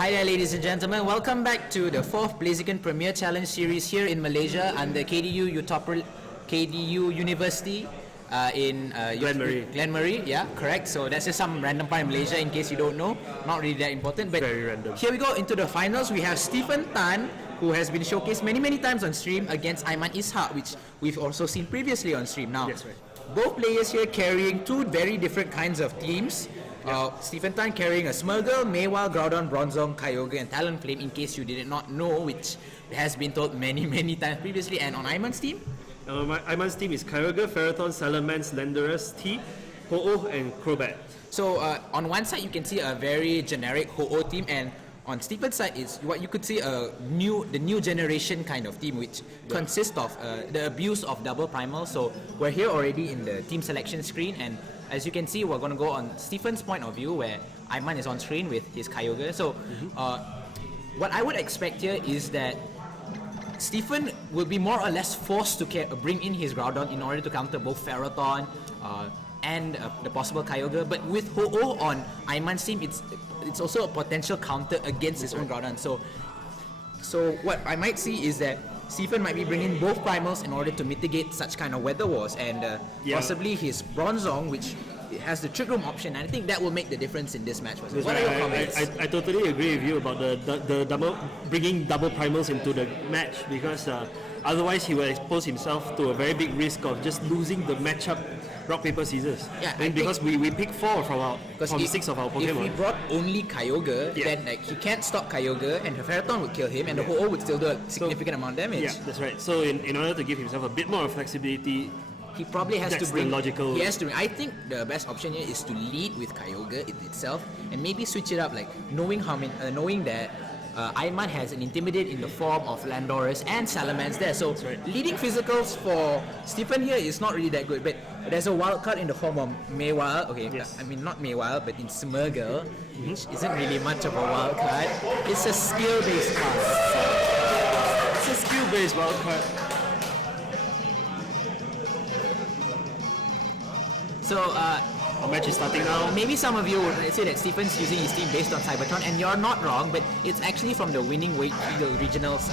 Hi there, ladies and gentlemen. Welcome back to the 4th Blaziken Premier Challenge Series here in Malaysia under KDU University in Glenmarie. Yeah, correct. So that's just some random part in Malaysia in case you don't know. Not really that important, but very random. Here we go into the finals. We have Stephen Tan, who has been showcased many times on stream, against Aiman Ishak, which we've also seen previously on stream. Now, yes, right. Both players here carrying two very different kinds of teams. Stephen Tan carrying a Smurgle, Maywile, Groudon, Bronzong, Kyogre, and Talonflame, in case you did not know, which has been told many times previously. And on Aiman's team? Aiman's team is Kyogre, Ferrothorn, Salamence, Landorus, T, Ho-Oh, and Crobat. So on one side you can see a very generic Ho-Oh team, and on Stephen's side is what you could see the new generation kind of team, which consists of the abuse of double primal. So we're here already in the team selection screen, and as you can see, we're going to go on Stephen's point of view, where Aiman is on screen with his Kyogre. So what I would expect here is that Stephen will be more or less forced to bring in his Groudon in order to counter both Ferrothorn and the possible Kyogre. But with Ho-Oh on Aiman's team, it's also a potential counter against his own Groudon. So what I might see is that Stephen might be bringing both primals in order to mitigate such kind of weather wars, and possibly his Bronzong, which has the Trick Room option. And I think that will make the difference in this match. What are your comments? I totally agree with you about the bringing double primals into the match, because otherwise he will expose himself to a very big risk of just losing the matchup rock paper scissors. Yeah, because we pick 4 from 6 of our Pokemon. If he brought only Kyogre, then he can't stop Kyogre, and the Ferrothorn would kill him, and the Ho-Oh would still do a significant amount of damage. Yeah, that's right. So in order to give himself a bit more flexibility, he probably has to bring. Logical. He has to. I think the best option here is to lead with Kyogre itself, and maybe switch it up, like knowing that Aiman has an Intimidate in the form of Landorus and Salamence there. So leading physicals for Stephen here is not really that good, but there's a wild card in the form of Maywile. Okay, I mean not Maywile, but in Smurgle, which isn't really much of a wild card. It's a skill-based card. It's a skill-based wild card. So our match is starting now. Maybe some of you would say that Stephen's using his team based on Cybertron, and you're not wrong, but it's actually from the winning Wakefield Regionals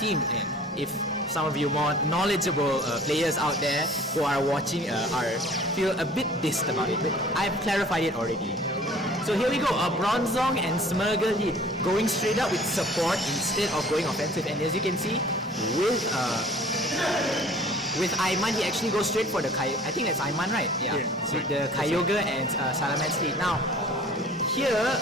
team. And if some of you more knowledgeable players out there who are watching feel a bit dissed about it, but I've clarified it already. So here we go, a Bronzong and Smurgle lead, going straight up with support instead of going offensive. And as you can see, with Aiman, he actually goes straight for the I think that's Aiman, right? Yeah. So the Kyogre and Salamence lead. Now, here,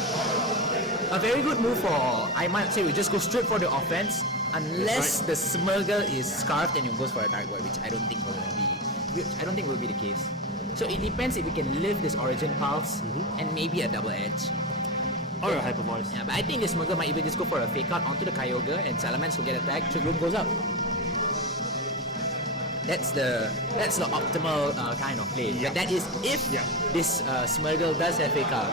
a very good move for Aiman. Say we just go straight for the offense, unless the Smurgle is scarfed and he goes for a Dark Void, which I don't think will be the case. So it depends if we can live this Origin Pulse and maybe a Double Edge. Or a Hyper Voice. Yeah, but I think the Smurgle might even just go for a Fake Out onto the Kyogre, and Salamence will get attacked. Trick Room goes up. That's the optimal kind of play. But that is if this Smurgle does have Fake Out.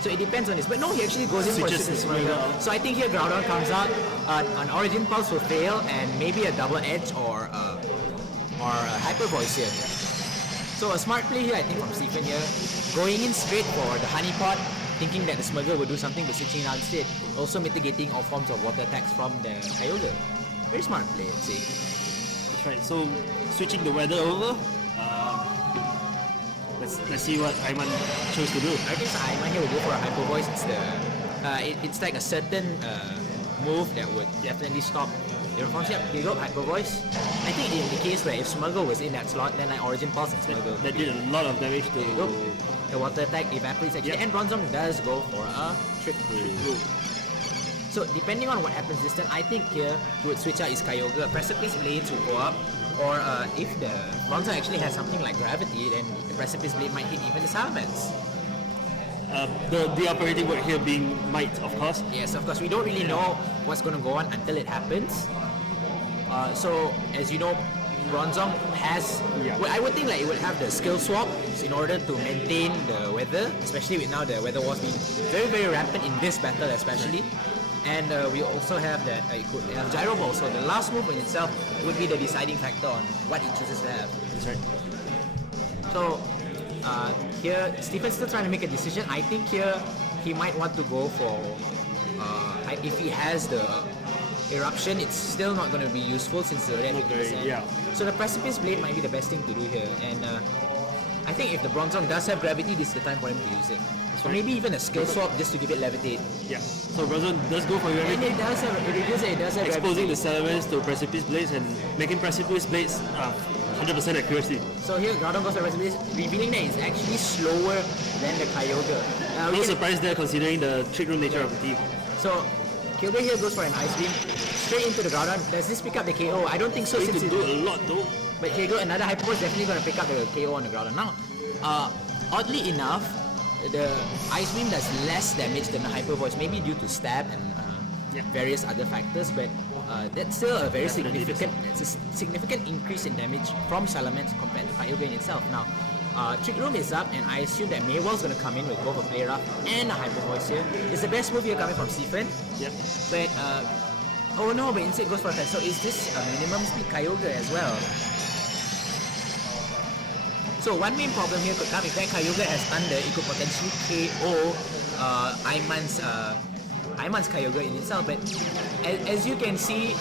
So it depends on this. But no, he actually goes in for the Smurgle. So I think here Groudon comes out, an Origin Pulse will fail, and maybe a Double Edge or a Hyper Voice here. So a smart play here, I think, from Stephen here. Going in straight for the Honey Pot, thinking that the Smurgle will do something, but switching out instead. Also mitigating all forms of water attacks from the Kyogre. Very smart play, I'd say. That's right. So switching the weather over. Let's see what Aiman chose to do. I think Aiman here will go for a Hyper Voice. It's like a certain move that would definitely stop your response. Yep, here you go, Hyper Voice. I think in the case where if Smurgle was in that slot, then like Origin Pulse and Smurgle. That did a lot of damage to. The water attack evaporates actually, and Bronzong does go for a Trick Room. So depending on what happens this turn, I think here he would switch out his Kyogre. Precipice Blades will go up, or if the Bronzong actually has something like Gravity, then the Precipice Blade might hit even the Salamence. The operating word here being might, of course. Yes, of course. We don't really know what's going to go on until it happens. So as you know, Bronzong has. Well, I would think like it would have the skill swap in order to maintain the weather, especially with now the weather wars being very rampant in this battle, especially. And we also have that Gyro Ball, so the last move in itself would be the deciding factor on what he chooses to have. That's right. So here, Stephen's still trying to make a decision. I think here he might want to go for if he has the eruption, it's still not going to be useful since it's already at 50%. Yeah. So the Precipice Blade might be the best thing to do here, and I think if the Bronzong does have gravity, this is the time for him to use it. So maybe even a skill swap just to give it levitate. Yeah. So Bronzong does go for And gravity, it does have exposing gravity. the Salamence to Precipice Blades and making Precipice Blades 100% accuracy. So here Groudon goes for Precipice, revealing that it's actually slower than the Kyogre. No surprise there considering the trick room nature of the team. So Kyogre here goes for an Ice Beam, straight into the Groudon. Does this pick up the KO? I don't think so. Going Since to do a lot though. But here go another Hyper Voice, definitely going to pick up the KO on the Groudon. Now, oddly enough, the Ice Beam does less damage than the Hyper Voice, maybe due to stab and various other factors, but that's still a very significant increase in damage from Salamence compared to Kyogre in itself. Now, Trick Room is up, and I assume that Maywell's going to come in with both a Play Rough and a Hyper Voice here. It's the best move here coming from Stephen. Yep. But, oh no, but instead goes for a test. So is this a minimum speed Kyogre as well? So one main problem here could come if that Kyogre has Thunder, it could potentially KO Aiman's Kyogre in itself. But as you can see,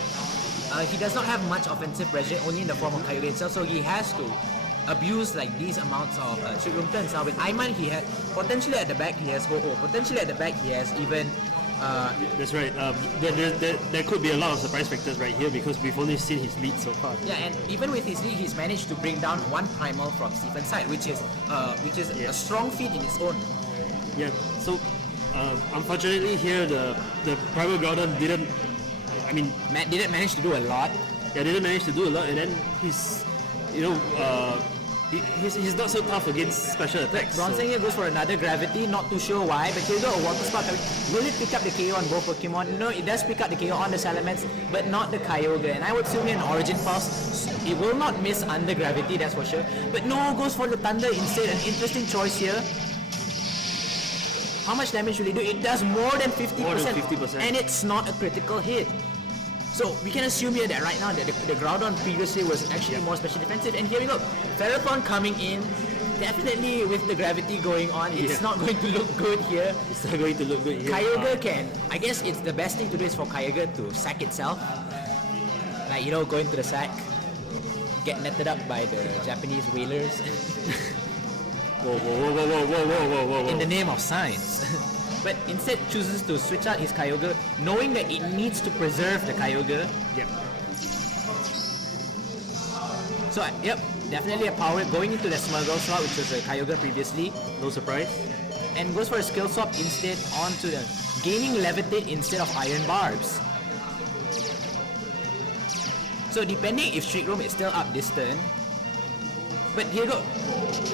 he does not have much offensive pressure, only in the form of Kyogre itself. So he has to abuse like these amounts of Trick Room turns. Now with Aiman, he had potentially at the back he has Ho-Oh, potentially at the back he has even. That's right. There could be a lot of surprise factors right here because we've only seen his lead so far. Yeah, and even with his lead, he's managed to bring down one Primal from Stephen's side, which is a strong feat in its own. Yeah. So unfortunately here the Primal Groudon didn't manage to do a lot. Yeah, didn't manage to do a lot, and then he's he's not so tough against special attacks. Bronzong here goes for another Gravity, not too sure why, but here go a Water Spark. Will it pick up the KO on both Pokemon? No, it does pick up the KO on the Salamence, but not the Kyogre. And I would assume here an Origin Pulse, it will not miss under Gravity, that's for sure. But no, goes for the Thunder instead. An interesting choice here. How much damage will it do? It does more than 50%. More than 50%. And it's not a critical hit. So we can assume here that right now that the Groudon previously was actually more special defensive, and here we go. Ferrothorn coming in, definitely with the gravity going on, it's not going to look good here. It's not going to look good here. Kyogre can, I guess it's the best thing to do is for Kyogre to sack itself. Like, you know, go into the sack, get netted up by the Japanese whalers. Whoa. In the name of science. But instead chooses to switch out his Kyogre, knowing that it needs to preserve the Kyogre. Yep. So, yep, definitely a power going into the Smurgle slot, which was a Kyogre previously. No surprise. And goes for a skill swap instead onto the gaining Levitate instead of Iron Barbs. So depending if Trick Room is still up this turn. But here you go.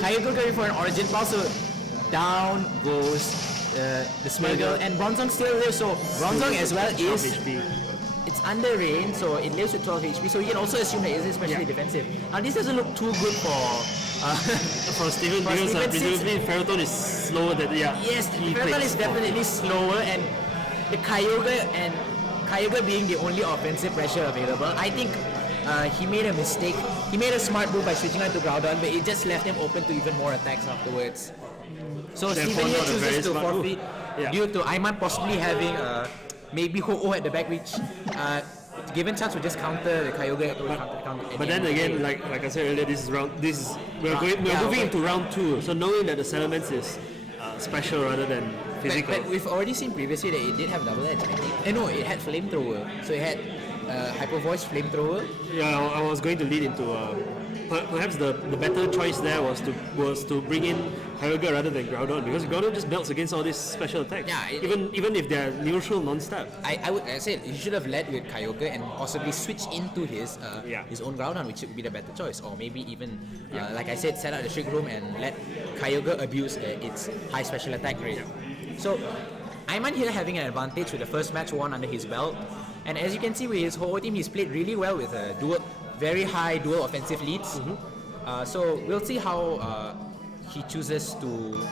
Kyogre going for an Origin Pulse, so down goes the Smurgle, and Bronzong still lives, so Bronzong as well is HP. It's under rain, so it lives with 12 HP, so you can also assume that it is especially defensive. Now this doesn't look too good for Steven because presumably Ferrothorn is slower than yes, Ferrothorn is definitely slower, and the Kyogre being the only offensive pressure available, I think he made a mistake. He made a smart move by switching out to Groudon, but it just left him open to even more attacks afterwards. So Steven here chooses to forfeit due to Aiman possibly having maybe Ho-Oh at the back, which given chance would just counter the Kyogre. But then again, like I said earlier, we're moving into round 2. So knowing that the Salamence is special rather than physical. But we've already seen previously that it did have double edge, I think. No, it had Flamethrower. So it had Hyper Voice, Flamethrower. Yeah, I was going to lead into perhaps the better choice there was to bring in Kyogre rather than Groudon, because Groudon just belts against all these special attacks. Yeah, even if they're neutral non-stab. I said he should have led with Kyogre and possibly switch into his own Groudon, which would be the better choice, or maybe even like I said, set out the Trick Room and let Kyogre abuse its high special attack rate. So Aiman here having an advantage with the first match won under his belt, and as you can see with his Ho-Oh team, he's played really well with very high dual offensive leads. So we'll see how he chooses to.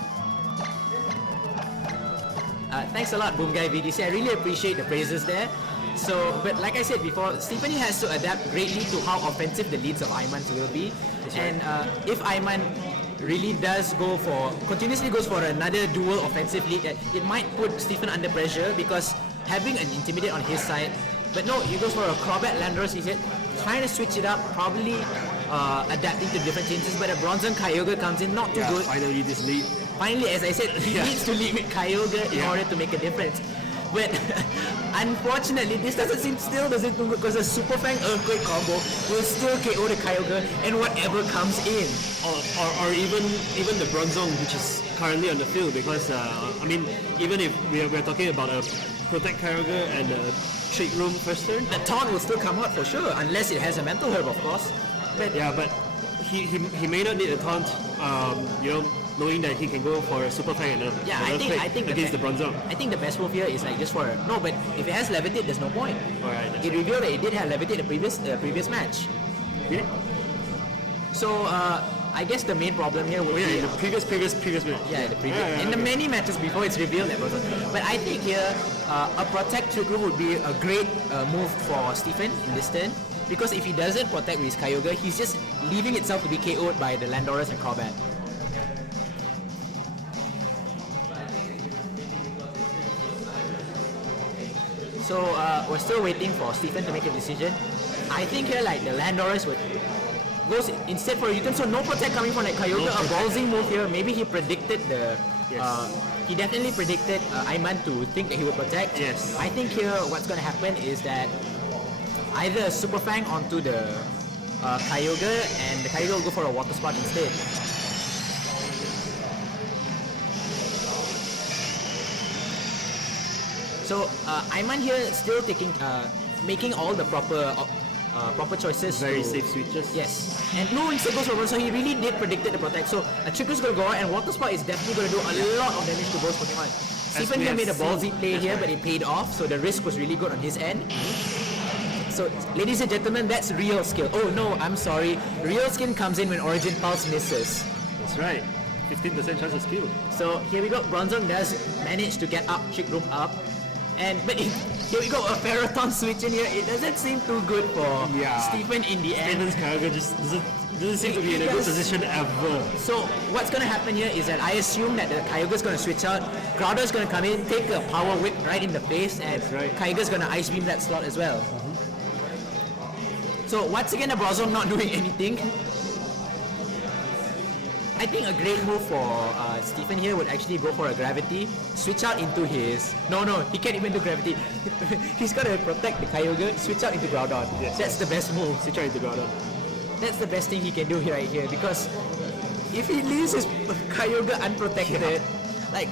Thanks a lot, Boom Guy VGC. I really appreciate the praises there. So, but like I said before, Stephanie has to adapt greatly to how offensive the leads of Aiman will be. And if Aiman really continuously goes for another dual offensive lead, that it might put Stephen under pressure because having an Intimidate on his side. But no, he goes for a Crobat Landorus, he said, trying to switch it up, probably adapting to different changes, but a Bronzong Kyogre comes in, not too good. Finally this lead. Finally, as I said, he needs to lead with Kyogre in order to make a difference. But unfortunately, this still doesn't do good because the Super Fang Earthquake combo will still KO the Kyogre and whatever comes in. Or even the Bronzong, which is currently on the field, because I mean, even if we're talking about a Protect Kyogre and a Trick Room first turn, The taunt will still come out for sure, unless it has a Mental Herb, of course. But yeah, but he may not need a taunt, knowing that he can go for a Super Fang and an I think against the Bronzong. I think the best move here is like just for no, but if it has Levitate, there's no point. Alright. It revealed that it did have Levitate the previous match. Yeah. So I guess the main problem here would be The previous match. yeah, the previous Yeah, in the okay. many matches before it's revealed that was. But I think here a Protect Trick Room would be a great move for Stephen in this turn, because if he doesn't protect with his Kyogre, he's just leaving itself to be KO'd by the Landorus and Crobat. So we're still waiting for Stephen to make a decision. I think here like the Landorus goes instead for a U-turn, so no protect coming from like Kyogre, a ballsy move here. Maybe he predicted he definitely predicted Aiman to think that he would protect. Yes. I think here what's going to happen is that either a Super Fang onto the Kyogre, and the Kyogre will go for a Water Spark instead. So Aiman here still making all the proper choices. Very safe switches. Yes, and no instead goes for so he really did predict the protect. So a Trick Room's gonna go out, and Water Spark is definitely gonna do a lot of damage to both Pokemon. Stephen we here have made a seen- ballsy play here, but it paid off. So the risk was really good on his end. So, ladies and gentlemen, that's real skill. Oh no, I'm sorry. Real skin comes in when Origin Pulse misses. That's right. 15% chance of skill. So here we go. Bronzong does manage to get up, Trick Room up, but here we go. A Ferrothorn switch in here. It doesn't seem too good for Stephen in the end. Stephen's Kyogre just doesn't seem to be in a good position ever. So what's going to happen here is that I assume that the Kyogre's going to switch out. Groudon's going to come in, take a Power Whip right in the face, and That's right. Kyogre's going to Ice Beam that slot as well. So once again, the Bronzong not doing anything. I think a great move for Stephen here would actually go for a Gravity, switch out into his... No, he can't even do Gravity. He's got to protect the Kyogre, switch out into Groudon. Yes. That's the best move. Switch out into Groudon. That's the best thing he can do here, right here, because if he leaves his Kyogre unprotected,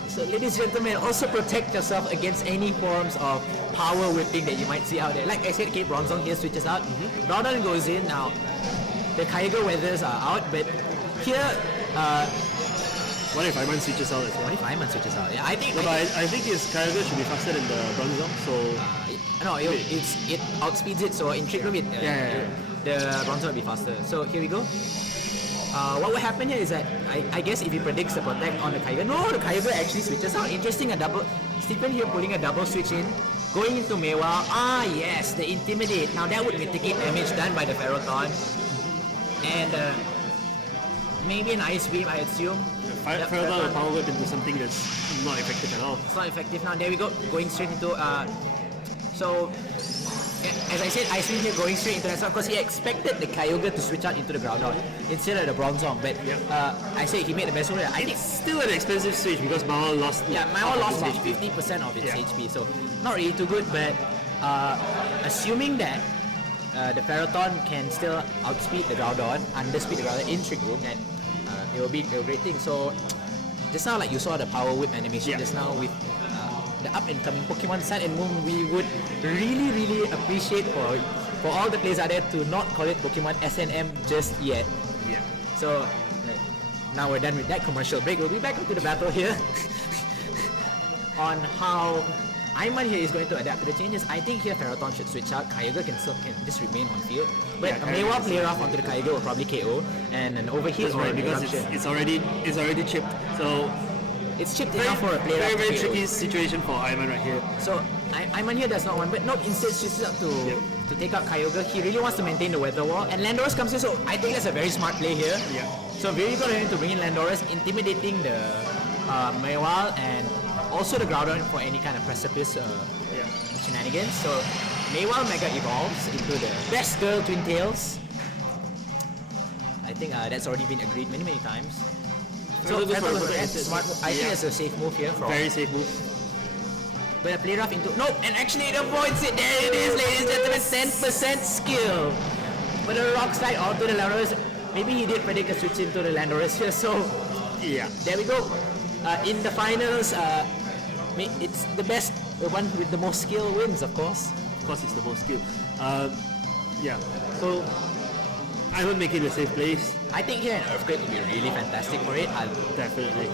so ladies and gentlemen, also protect yourself against any forms of power whipping that you might see out there. Like I said, okay, Bronzong here switches out, Groudon goes in, now the Kyogre weathers are out, but here, What if Aiman switches out as well? what if Aiman switches out? Yeah, I think, No, but I think his Kyogre should be faster than the Bronzong, so... no, it outspeeds it, so in Trick Room, the Bronzong will be faster. So here we go. What will happen here is that I guess if he predicts the protect on the Kyogre, no, the Kyogre actually switches out. Interesting, Stephen here putting a double switch in, going into Mewa. Ah yes, the Intimidate. Now that would mitigate damage done by the Ferrothorn, and maybe an Ice Beam, I assume. Ferrothorn will Power Whip into something that's not effective at all. It's not effective now. There we go, going straight into so. As I said, Ice Beam here going straight into that slot because he expected the Kyogre to switch out into the Groudon instead of the Bronzong. But I say he made the best one. I think Still an expensive switch because Mao lost... Mao lost about HP. 50% of its HP, so not really too good. But assuming that the Ferrothorn can still outspeed the Groudon, underspeed the Groudon in Trick Room, then it will be a great thing. So just now, like you saw the Power Whip animation just now with the up and coming Pokemon Sun and Moon, we would really appreciate for all the players out there to not call it Pokemon SNM just yet. Yeah. So now we're done with that commercial break. We'll be back into the battle here on how Aiman here is going to adapt to the changes. I think here Ferrothorn should switch out. Kyogre can just remain on field. But a Mewa play rough onto the Kyogre will probably KO, and an overheat That's or right, an because eruption. it's already chipped. So it's chipped enough for a player. Very tricky situation for Aiman right here. So Aiman here does not want, but no, instead switches up to take out Kyogre. He really wants to maintain the weather wall, and Landorus comes in, so I think that's a very smart play here. Yeah. So very good to bring in Landorus, intimidating the Mewal and also the Groudon for any kind of precipice shenanigans. So Mewal Mega evolves into the best girl Twin Tails. I think that's already been agreed many times. So that's smart. I think that's a safe move here. Very safe move. But a play rough into and actually it avoids it. There it is, ladies and gentlemen, 10% skill. But the rock slide onto the Landorus. Maybe he did predict a switch into the Landorus here. So yeah, there we go. In the finals, it's the best, the one with the most skill wins, of course. Of course, it's the most skill. Yeah. So I would make it a safe place. I think here an Earthquake would be really fantastic for it. Definitely.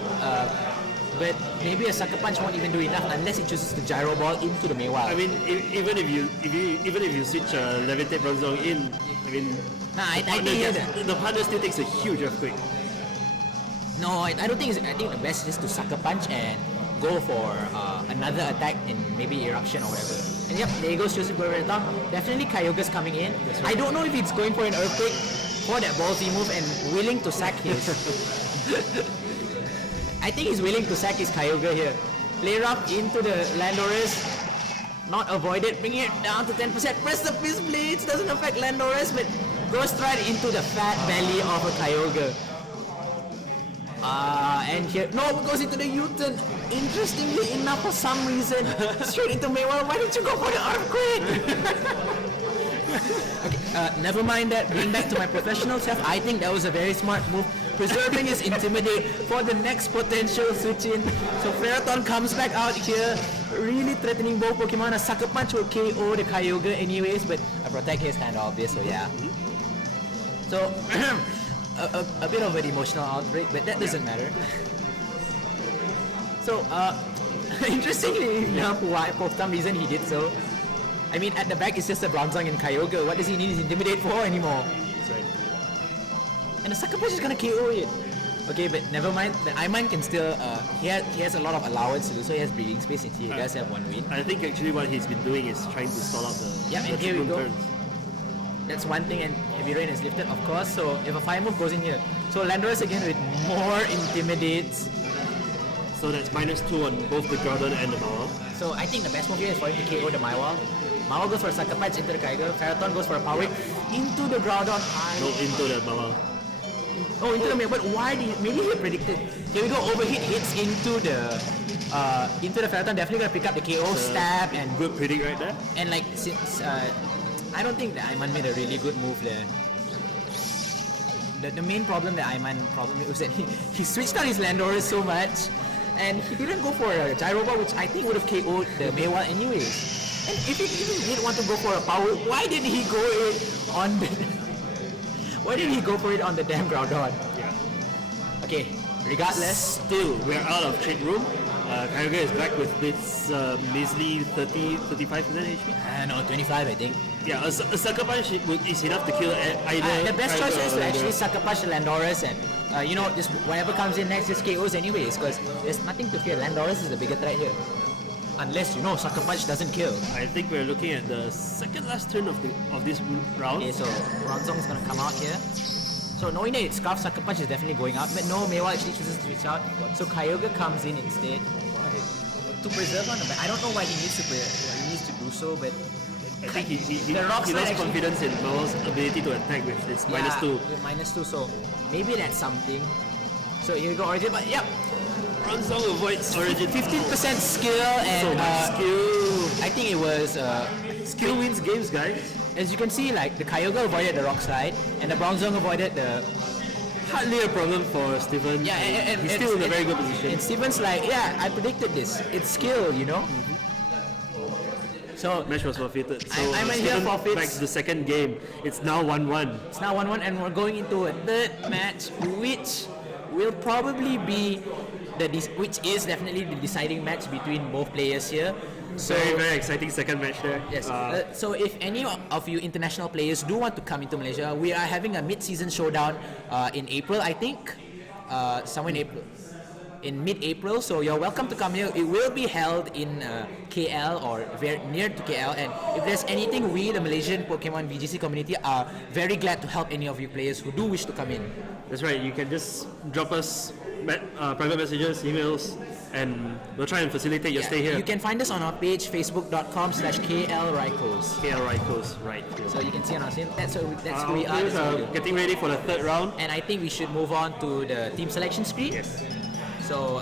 But maybe a Sucker Punch won't even do enough unless it chooses to Gyro Ball into the Mewal. I mean, even if you switch Levitate Bronzong in, I mean, I think the partner still takes a huge Earthquake. No, I don't think. I think the best is to Sucker Punch and go for another attack in maybe Eruption or whatever. And yep, there goes Joseph Guerrero. Definitely Kyogre's coming in. Right. I don't know if it's going for an Earthquake for that ballsy move and willing to sack his. I think he's willing to sack his Kyogre here. Play rough into the Landorus. Not avoided, bringing it down to 10%. Precipice Blades doesn't affect Landorus, but goes right into the fat belly of a Kyogre. And here, no, it goes into the U-turn. Interestingly enough, for some reason, straight into Mewal. Why didn't you go for the Earthquake? Okay, never mind that. Bring back to my professional self. I think that was a very smart move, preserving his Intimidate for the next potential switch in. So Ferrothorn comes back out here, really threatening both Pokemon. A Sucker Punch will KO the Kyogre anyways, but a Protect here is kind of obvious, so yeah. So, a bit of an emotional outbreak, but that doesn't matter. So, interestingly enough, why for some reason he did so. I mean, at the back it's just a Bronzong and Kyogre. What does he need his Intimidate for anymore? Sorry. And the Sucker Punch is gonna KO it. Okay, but never mind. The Aiman can still. He has a lot of allowance to do so. He has breathing space since he does have one win. I think actually what he's been doing is trying to stall out the. Yeah, and here we go. Turns. That's one thing, and Heavy Rain is lifted, of course. So if a fire move goes in here, so Landorus again with more Intimidates. So that's -2 on both the Groudon and the Mawile. So I think the best move here is for him to KO the Mawile. Mawile goes for a Sucker Punch into the Kyogre. Ferrothorn goes for a Power Whip into the Groudon. No, into the Mawile. Oh, into the Mawile. But why did maybe he predicted? Here we go. Overheat hits into the Ferrothorn. Definitely gonna pick up the KO stab and good predict right there. And like since I don't think that Aiman made a really good move there. The main problem that Aiman was that he switched on his Landorus so much, and he didn't go for a Gyro Ball, which I think would have KO'd the Mewal anyways. And if he even did want to go for a Power, why did he go it on the? Why did he go for it on the damn Groudon? Yeah. Okay. Regardless, still we're out of trade room. Kyogre is back with its measly 35% HP. No, 25 I think. Yeah, a Sucker Punch is enough to kill either. The best choice is to actually Sucker Punch the Landorus and just whatever comes in next just KOs anyways, because there's nothing to fear. Landorus is the bigger threat here. Unless Sucker Punch doesn't kill. I think we're looking at the second last turn of this round. Okay, so Bronzong's gonna come out here. So knowing that it's Scarf, Sucker Punch is definitely going up, but no, Mewal actually chooses to switch out. So Kyogre comes in instead to preserve on the back. I don't know why he needs to do so, but I think he lost confidence in Mewal's ability to attack with its -2. With -2, so maybe that's something. So here we go, Origin, but yep. Bronzong avoids Origin. 15% skill and so much skill. I think it was skill wins games, guys. As you can see, like the Kyogre avoided the Rock Slide and the Bronzong avoided the. Hardly a problem for Steven. Yeah, and he's still in a very good position. And Steven's like, yeah, I predicted this. It's skill, So match was forfeited. So I'm here forfeits. Back to the second game. It's now 1-1. It's now 1-1, and we're going into a third match, which will probably be which is definitely the deciding match between both players here. So, very exciting second match there. Yes. So if any of you international players do want to come into Malaysia, we are having a mid-season showdown in April, I think. Somewhere in April. in mid-April, so you're welcome to come here. It will be held in KL or very near to KL, and if there's anything, we, the Malaysian Pokemon VGC community, are very glad to help any of you players who do wish to come in. That's right. You can just drop us private messages, emails, and we'll try and facilitate your stay here. You can find us on our page, facebook.com/KLRicos. KLRicos, right. So you can see on our scene. That's who we are. Getting ready for the third round. And I think we should move on to the team selection screen. Yes. So,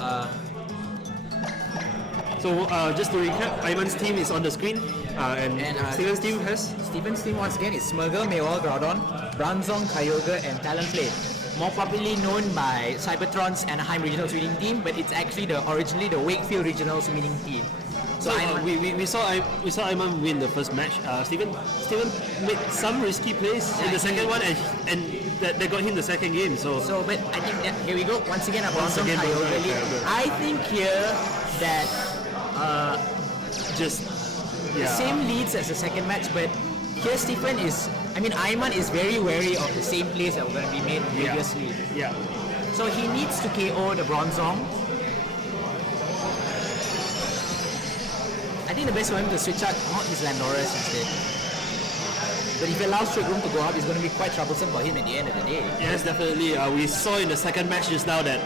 just to recap, Aiman's team is on the screen, and Steven's team has... Stephen's team once again is Smurgle, Mewol, Groudon, Bronzong, Kyogre, and Talonflame. More popularly known by Cybertron's Anaheim Regionals winning team, but it's actually originally the Wakefield Regionals winning team. So we saw Aiman win the first match. Steven made some risky plays in the second one, and that got him the second game. So but I think that here we go once again. Kyogre. I think here that the same leads as the second match, but here Stephen is. I mean, Aiman is very wary of the same plays that were going to be made previously. Yeah. So he needs to KO the Bronzong. I think the best for him to switch out his Landorus instead. But if he allows Trick Room to go up, it's going to be quite troublesome for him at the end of the day. Yes, definitely. We saw in the second match just now that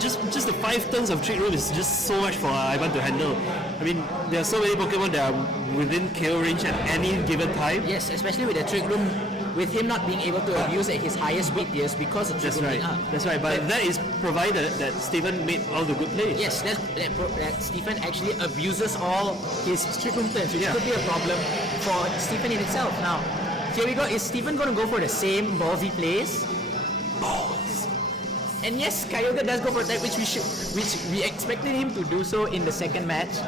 just the 5 turns of Trick Room is just so much for Aiman to handle. I mean, there are so many Pokemon that are within KO range at any given time. Yes, especially with the Trick Room, with him not being able to abuse at his highest speed tiers because of Trick Room being up. That's right, but that is provided that Stephen made all the good plays. Yes, that Stephen actually abuses all his Trick Room turns, which could be a problem for Stephen in itself. Now, here we go. Is Stephen going to go for the same ballsy plays? Balls. And yes, Kyogre does go for that, which we expected him to do so in the second match.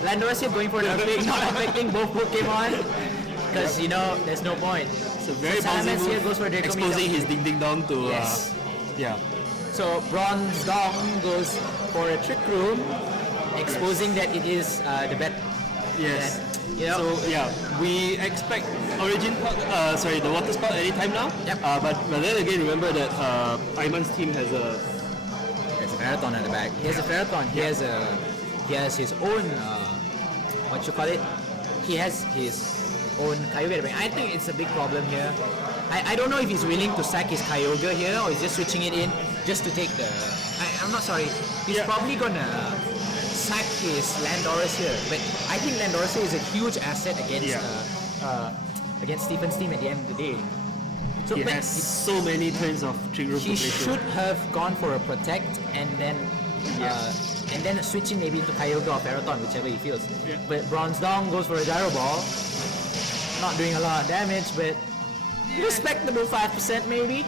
Landorus here going for the upgrade, not affecting both Pokemon, because there's no point. It's a very ballsy move, here goes for exposing his Ding Ding Dong to So Bronzong goes for a Trick Room, exposing that it is the bet. Yes. We expect the Water Spout anytime now. Yep. But then again, remember that Aiman's team has a Ferrothorn at the back. He has a Ferrothorn. He has his own He has his own Kyogre at the back. I think it's a big problem here. I don't know if he's willing to sack his Kyogre here or he's just switching it in just to take the. I'm not sorry. He's probably gonna sack his Landorus here, but I think Landorus is a huge asset against Stephen's team at the end of the day. So he has so many turns of Trick Room. He should have gone for a Protect and then switching maybe to Kyogre or Ferrothorn, whichever he feels. Yeah. But Bronzong goes for a Gyro Ball, not doing a lot of damage, but respectable 5% maybe.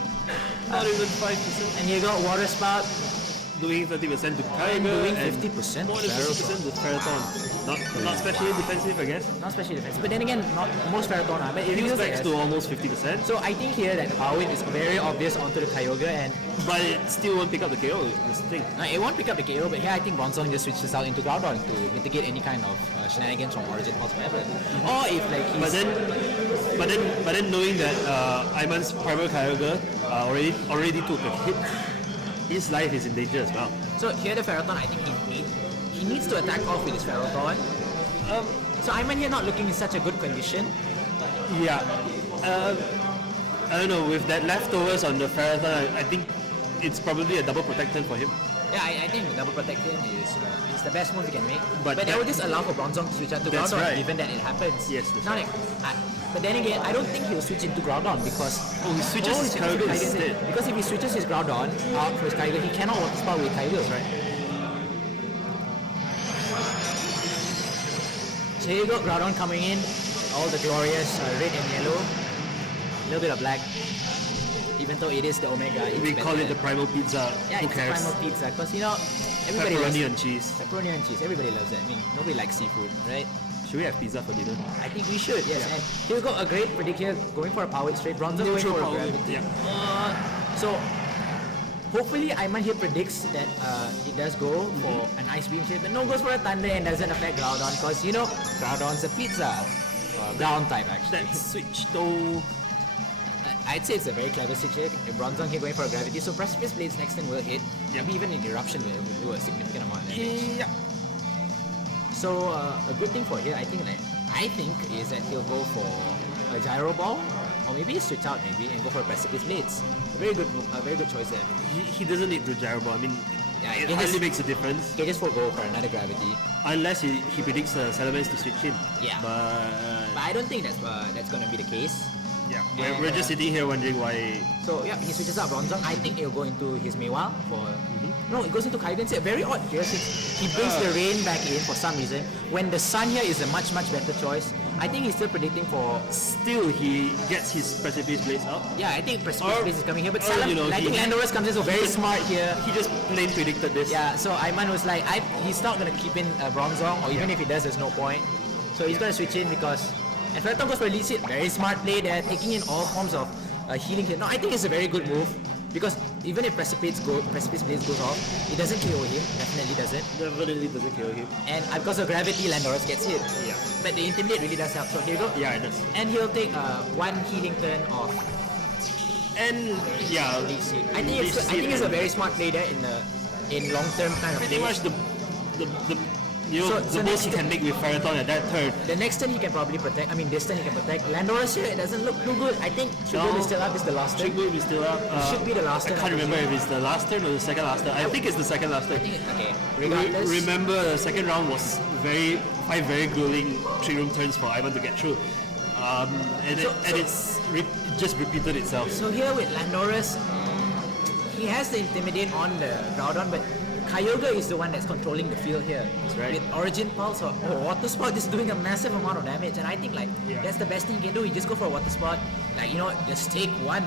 Not even 5%. And you got Water Spout. Doing 30% to Kyogre doing and 50% more than 50% to Ferrothorn. Not especially defensive, I guess. Not especially defensive, but then again, not most Ferrothorn are. But it Feels feels back like to almost 50%. So I think here that the power win is very obvious onto the Kyogre, but it still won't pick up the KO. That's the thing. It won't pick up the KO, but here I think Bronzong just switches out into Groudon to mitigate any kind of shenanigans from Origin Pulse whatever. Or if like he's... But then knowing that Aiman's primary Kyogre already took a hit, his life is in danger as well. So here the Ferrothorn, I think he needs to attack off with his Ferrothorn. So Aiman here not looking in such a good condition. Yeah. I don't know, with that leftovers on the Ferrothorn, I think it's probably a double protection for him. Yeah, I think double protection is the best move he can make. But that would just allow for Bronzong to switch out to That's Groudon, right. given that it happens. Yes, that's Now, right. But then again, I don't think he'll switch into Groudon because... he switches his Kyogre instead. Because if he switches his Groudon out for his Kyogre, he cannot Water Spout with Kyogre. Right. So here you go, Groudon coming in, all the glorious red and yellow, a little bit of black, even though it is the Omega. We call it the Primal Pizza. Yeah, Who it's cares? the Primal Pizza, because everybody loves Pepperoni and cheese. Pepperoni and cheese, everybody loves it. I mean, nobody likes seafood, right? Should we have pizza for dinner? I think we should, yes. And here we go, a great predict here, going for a power straight, Bronzong going for a gravity. So, hopefully Aiman here predicts that it does go for an Ice Beam shape, but no, goes for a Thunder and doesn't affect Groudon, because Groudon's a pizza. Ground type actually. That switch though... I'd say it's a very clever switch here. Bronzong here going for a gravity, so Precipice Blades next turn will hit. Yeah. Maybe even in Eruption will do a significant amount of damage. Yeah. So a good thing for here, I think is that he'll go for a Gyro Ball, or maybe switch out maybe and go for a Precipice Blades. A very good choice there. He doesn't need the Gyro Ball. I mean, Yeah, it he hardly just- makes a difference. Okay, just go for another gravity. Unless he predicts Salamence to switch in. Yeah. But But I don't think that's gonna be the case. yeah, And, we're just sitting here wondering why. So yeah, he switches out Bronzong. I think he'll go into his Mewar for. No, it goes into Kyogre instead. Very odd here since he brings the rain back in for some reason. When the sun here is a much better choice. I think he's still predicting for. Still, he gets his Precipice Blades out. Yeah, I think Precipice Or- Blades is coming here, but or, Salam, you know, I think he- Landorus comes in so very smart here. He just plain predicted this. Yeah, so Aiman was like, he's not gonna keep in Bronzong, or even if he does, there's no point. So he's gonna switch in because. And Ferrothorn goes for a lead seat. Very smart play there, taking in all forms of healing here. No, I think it's a very good move because even if Precipice Blades goes off, it doesn't KO him. Definitely doesn't. Definitely doesn't kill him. And because of gravity, Landorus gets hit. Yeah. But the Intimidate really does help. So here you go. Yeah, it does. And he'll take one healing turn off And yeah, lead seat. I think it's a very smart play there in long term kind of pretty play. much the you know, So the most he next- can make with Ferrothorn at that turn. The next turn he can probably protect. I mean, this turn he can protect. Landorus here, it doesn't look too good. I think Trick Room is still up. It's the last turn. Trick Move is still up. should be the last I turn, can't I remember presume. if it's the last turn or the second last turn. I think it's the second last turn. Okay. Regardless. Remember, the second round was five very grueling Trick Room turns for Ivan to get through. It's just repeated itself. So here with Landorus, he has the Intimidate on the Groudon, but Kyogre is the one that's controlling the field here. That's right. With Origin Pulse or Water Spot is doing a massive amount of damage, and I think Yeah. that's the best thing he can do. He just go for a Water Spot, just take one.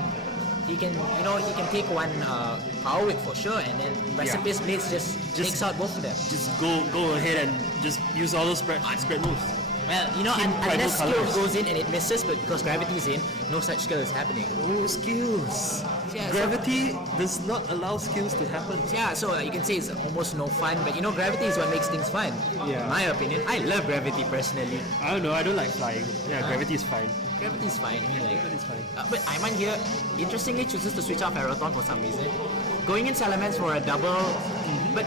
He can take one Power Whip for sure, and then Precipice Blades just takes out both of them. Just go ahead and just use all those spread moves. Well, Team unless Primal skill Colours. goes in and it misses, but because gravity is in, no such skill is happening. No skills. Yeah, so- Gravity does not allow skills to happen. Yeah, so you can say it's almost no fun, but gravity is what makes things fun. Yeah. In my opinion, I love gravity personally. I don't know. I don't like flying. Yeah, gravity is fine. Gravity is fine. I mean, It's fine. but Aiman here, interestingly, chooses to switch out Ferrothorn for some reason. Going in Salamence for a double, but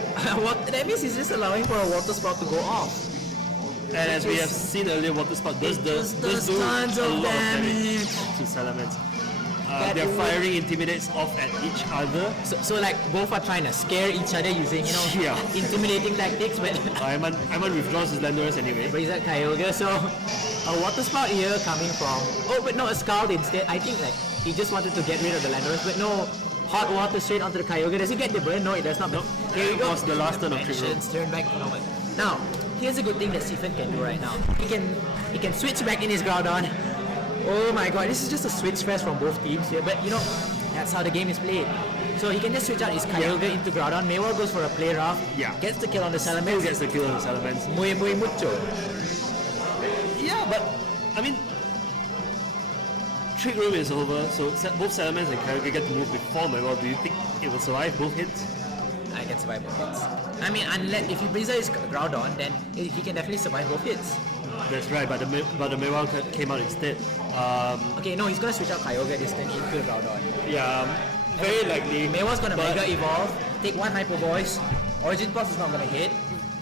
that means he's just allowing for a Water Spot to go off. And as we is- have seen earlier, Water Spot does does do tons a of lot of damage damage. to Salamence. That They're would- firing intimidates off at each other. So like both are trying to scare each other using Yeah. intimidating tactics, but Aiman withdraws his Landorus anyway. but he's at Kyogre, so a Water Spout here coming from but no, a Scald instead. I think he just wanted to get rid of the Landorus, but no, hot water straight onto the Kyogre. Does it get the burn? No, it does not. Here we That go. was the last turn of Trick Room. Actions, turn back to normal. Now, here's a good thing that Stephen can do right now. He can switch back in his Groudon. Oh my god, this is just a switch fest from both teams here, but that's how the game is played. So he can just switch out his Kyogre into Groudon. Mewar goes for a play rough. Yeah. Gets the kill on the Still Salamence. gets the kill on the Salamence. Muy mucho. Yeah, but I mean, Trick Room is over, so both Salamence and Kyogre get to move before my world. Do you think it will survive both hits? I can survive both hits. I mean, unless if he brings out his Groudon, then he can definitely survive both hits. That's right, but the Mewar came out instead. Okay, no, he's gonna switch out Kyogre this time into Groudon. Yeah, very likely. Mewa's gonna but- Mega Evolve, take one Hyper Voice, Origin Pulse is not gonna hit,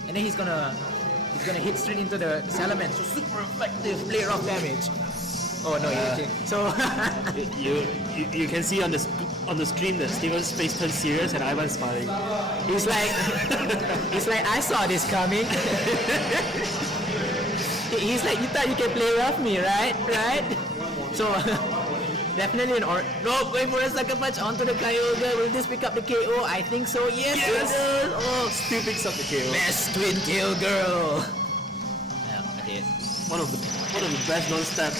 and then he's gonna hit straight into the Salamence. So super effective play rough damage. Oh no, he so You can see on the screen that Steven's face turns serious and Ivan's smiling. he's like I saw this coming. He's like, you thought you can play rough me, right? So definitely going for a Sucker Punch onto the Kyogre. Will this pick up the KO? I think so. Yes, it does. Oh, Still picks up the KO. best twin kill girl. Yeah, okay. One of the best non-step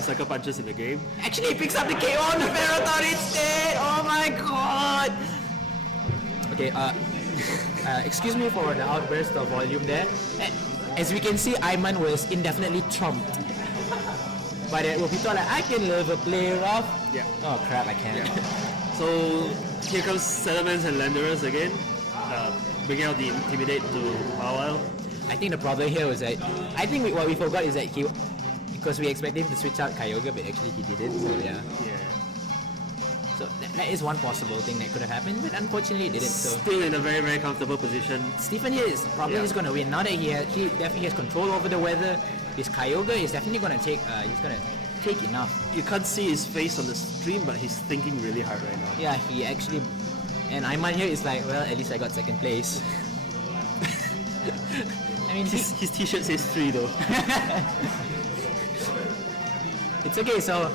sucker punches in the game. Actually, he picks up the KO on the Ferrothorn instead. Oh my god. Okay, excuse me for the outburst of volume there. As we can see, Aiman was indefinitely trumped. But people are like, I can live a play rough. Yeah. Oh crap, I can't. So here comes Salamence and Landorus again, bringing out the Intimidate to Mawile. I think the problem here was that what we forgot is that because we expected him to switch out Kyogre, but actually he didn't. So yeah. Yeah. So that is one possible thing that could have happened, but unfortunately it didn't. So Still in a very, very comfortable position. Stephen here is probably just going to win. Now that he definitely has control over the weather, his Kyogre is definitely going to take. He's going to take enough. You can't see his face on the stream, but he's thinking really hard right now. Yeah, he actually. And Aiman here is like, well, at least I got second place. I mean, His t-shirt says 3 though. it's okay. So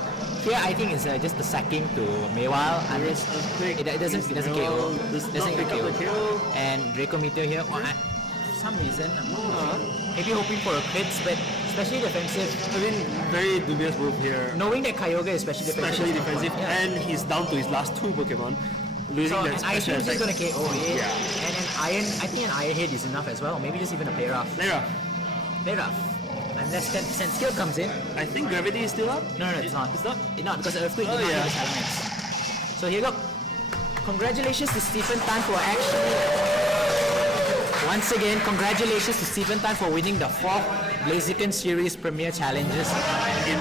here I think it's just the sacking to Mewile. Unless it doesn't KO. Doesn't even KO. And Draco Meteor here. Well, for some reason, I'm not maybe hoping for a crits, but especially defensive. I mean, very dubious move here. Knowing that Kyogre is especially defensive, and he's down to his last 2 Pokemon. Losing so, that and I special think he's attack. gonna KO it. Yeah. And I think an Iron Head is enough as well. Maybe just even a Play Rough. Play Rough. Unless 10% skill comes in. I think Gravity is still up. No, it's not. It's not? It's not because Earthquake did not hit the Salamence. So here you go. Congratulations to Stephen Tan for once again, congratulations to Stephen Tan for winning the 4th Blaziken Series Premier Challenges in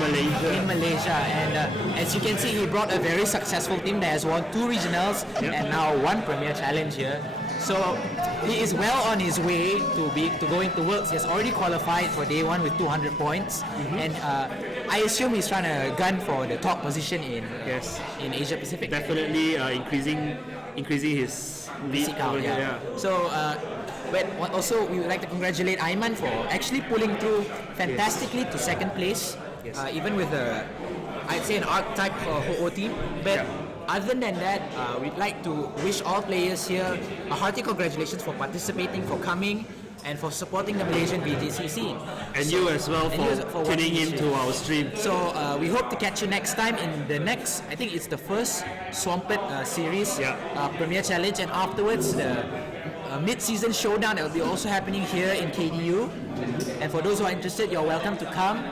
Malaysia. And as you can see, he brought a very successful team that has won 2 regionals and now 1 Premier Challenge here. So he is well on his way to go into Worlds. He has already qualified for day 1 with 200 points, and I assume he's trying to gun for the top position in Asia Pacific. Definitely increasing his lead over here. Yeah. So. But also, we would like to congratulate Aiman for actually pulling through fantastically to second place, even with I'd say an archetype Ho-Oh team. But other than that, we'd like to wish all players here a hearty congratulations for participating, for coming, and for supporting the Malaysian VGC scene. And you as well for tuning into our stream. So we hope to catch you next time in the next, I think it's the first Swampert series Premier Challenge, and afterwards the mid-season showdown that will be also happening here in KDU. And for those who are interested, you're welcome to come.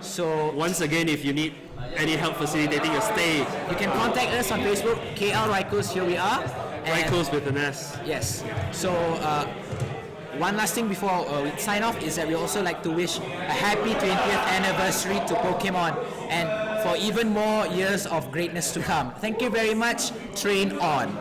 So once again, if you need any help facilitating your stay, you can contact us on Facebook, KL Rikos, here we are. Rikos with an S. Yes. So one last thing before we sign off is that we also like to wish a happy 20th anniversary to Pokemon, and for even more years of greatness to come. Thank you very much. Train on.